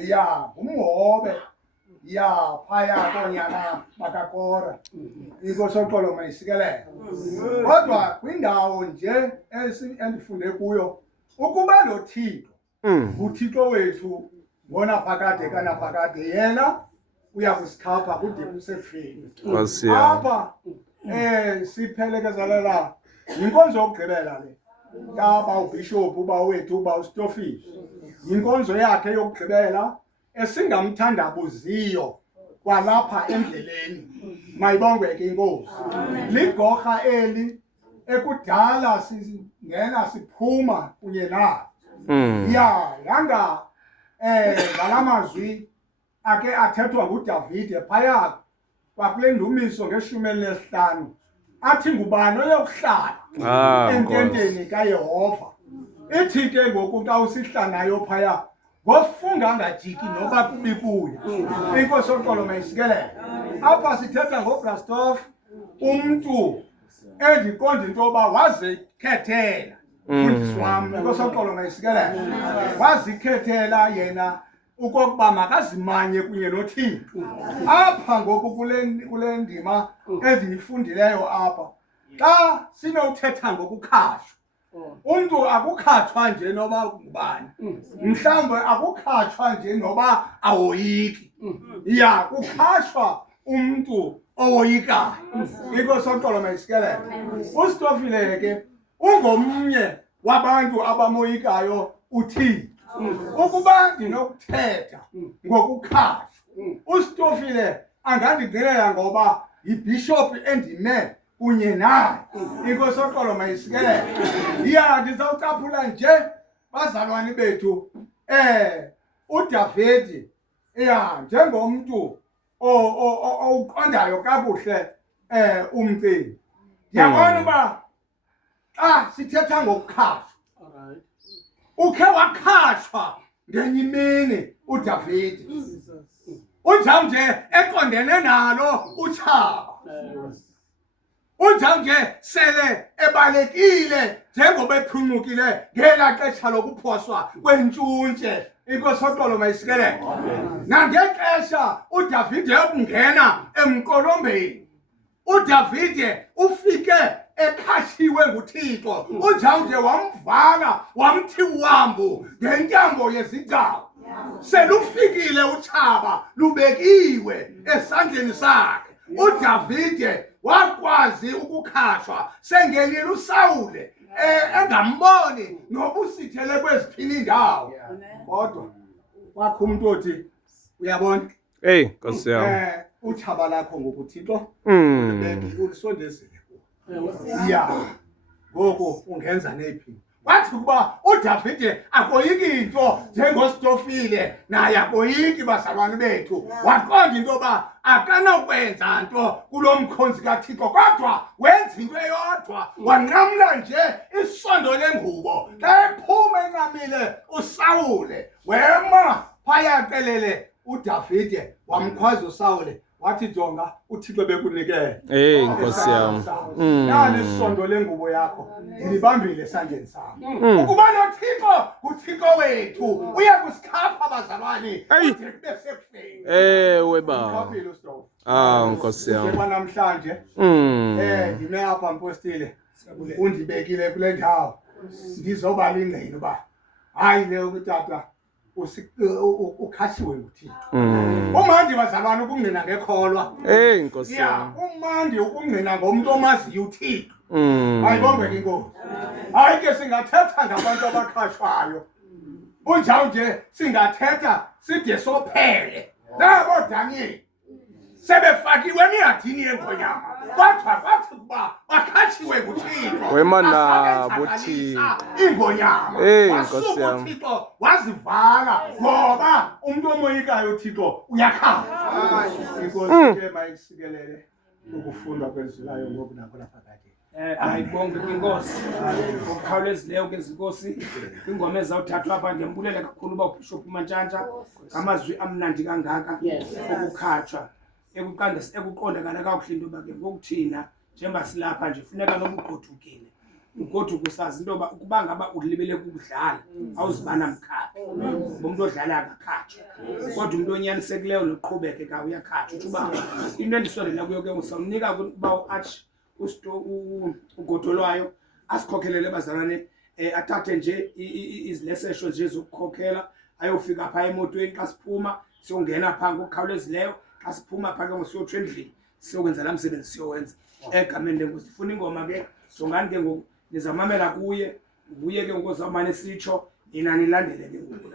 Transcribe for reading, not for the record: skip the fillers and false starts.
ya umhobe ya phaya konyana bakakora inkosoqolo mayisikelele kodwa kwindawo nje endifunde kuyo ukuba lo Thixo uThixo wethu ngona phakade kana phakade yena uyakusikhapha kude kusefeni apha siphelekezelela inkonzo yokugqibela le yaba ubishop uba wethu uba uStofile inkonzo yakhe yokugqibela esingamthandabuziyo kwalapha endleleni mayibongwe ke inkosi ligorha eli ekudala singena siphuma kunye nayo ya yanga ngalamazwi ake athethwa nguDavide phaya kwakule ndumiso nge15 athi ngubani oyokuhlala ententeni kaYehova ithi ke ngoku xa usihlanayo phaya ngofunga ngajiki noba kubikuye inkosi oqolo mayisikelele apha sithetha ngoBrastoff umuntu endiqonda into yoba wazikhethela mfundisi wam inkosi oqolo mayisikelele wazikhethela yena ukokuba makazimanye kunye noThixo apha ngoku kule ndima endiyifundileyo apha xa sinothetha ngokukhatshwa umuntu akukhatshwa nje noba ngubani mhlawumbe akukhatshwa nje noba awoyiki ya kukhatshwa umuntu owoyikayo inkosi oqolo mayisikelele uStofile ke ungomnye wabantu abamoyikayo uThixo ukuba ndinokuthetha ngokukhatshwa uStofile angandigqilela ngoba yibishop endime kunye naye inkosi oqolo mayisikelele ya ndizawucaphula nje bazalwane bethu uDavide ya njengomntu oqondayo kakuhle umcimbi ndiyabona uba xa sithetha ngokukhatshwa ukhe wakhatshwa ngenye imini uDavide unjawunje eqondene nalo utshaba unjawunje sele ebalekile njengoba ephuncukile ngela xesha lokuphoswa kwentshuntshe inkosi oqolo mayisikelele nangexesha uDavide yokungena emqolombeni uDavide ufike ekhathiwe nguThixo unjawunje wamvala wamthi wambu ngentambo yezigcawu selufikile utshaba lubekiwe esandleni sakhe uDavide wakwazi ukukhatshwa sengenile uSawule engamboni nobusithele kweziphini indawo kodwa wakho umuntu othi uyabona Nkosi yami utshaba lakho ngokuThixo ulisondezile ya ngoku ungenza nephi wathi ukuba uDavide akoyiki into njengoStofile naye akoyiki bazalwane bethu waqonda into yoba akanokwenza nto kulo mkhonzi kaThixo kodwa wenza into eyodwa wanqamla nje isondo lengubo xa ephuma enqamile uSawule wema phaya qelele uDavide wamkhwaza uSawule wathi jonga uThixo bekunikele Nkosi yami nali isondo lengubo yakho ndilibambile esandleni sami ukuba noThixo uThixo wethu uyakusikhapha bazalwane ude kube sekufeni ewe baba ukhaphile uStofile Nkosi yami kwanamhlanje ndime apha mpostile undibekile kule ndawo ndizobala ingqini uba hayi le ukutata ukhasiwe nguThixo umandi bazalwane ukungqina ngekholwa Nkosi yami umandi ukungqina ngomuntu omaziyo uThixo ayibongwe ke inkosi hayi ke singathetha ngabantu abakhatshwayo unjawunje singathetha side sophele nabo Daniel sebefakiwe emiyadini yenkonyama kodwa bathi ukuba bakhatshiwe nguThixo wemanabo Thixo ingonyama Nkosi yami uThixo wazivala ngoba umuntu omoyikayo uThixo uyakhala inkosi ke mayisikelele ukufunda kwezulayo ngoku nakho lapha kade ayibonge inkosi ngokukhawulezileyo ke zinkosi ingoma ezawuthathwa apha ngembulele kakhulu uba uBishop Mantshantsa ngamazwi amnandi kangaka okukhatshwa ekuqondakala kakuhle into yoba ke ngokuthina njengoba silapha nje funeka noba ugodukile ugodwa ukusazi into yoba ukuba ngaba ulibele kukudlala awuzibana mkhaphi umuntu odlala akakhatshwa kodwa umuntu onyanisekileyo noqhubeke ka uyakhatshwa uba into endisondela kuyo ke ngusawunika ukuba uarch ugodolwayo asikhokhelele bazalwane athathe nje izilesesho nje zokukhokhela ayofika pha emotweni xa siphuma siyongena pha ngokukhawulezileyo xa siphuma pha ke ngosiyotshwa endlini siyokwenza la msebenzi siyowenza egameni lenkosi sifuna ingoma ke songani ke ngoku nizamamela kuye ke ngoku zawumane sitsho nina nilandele ke ngoku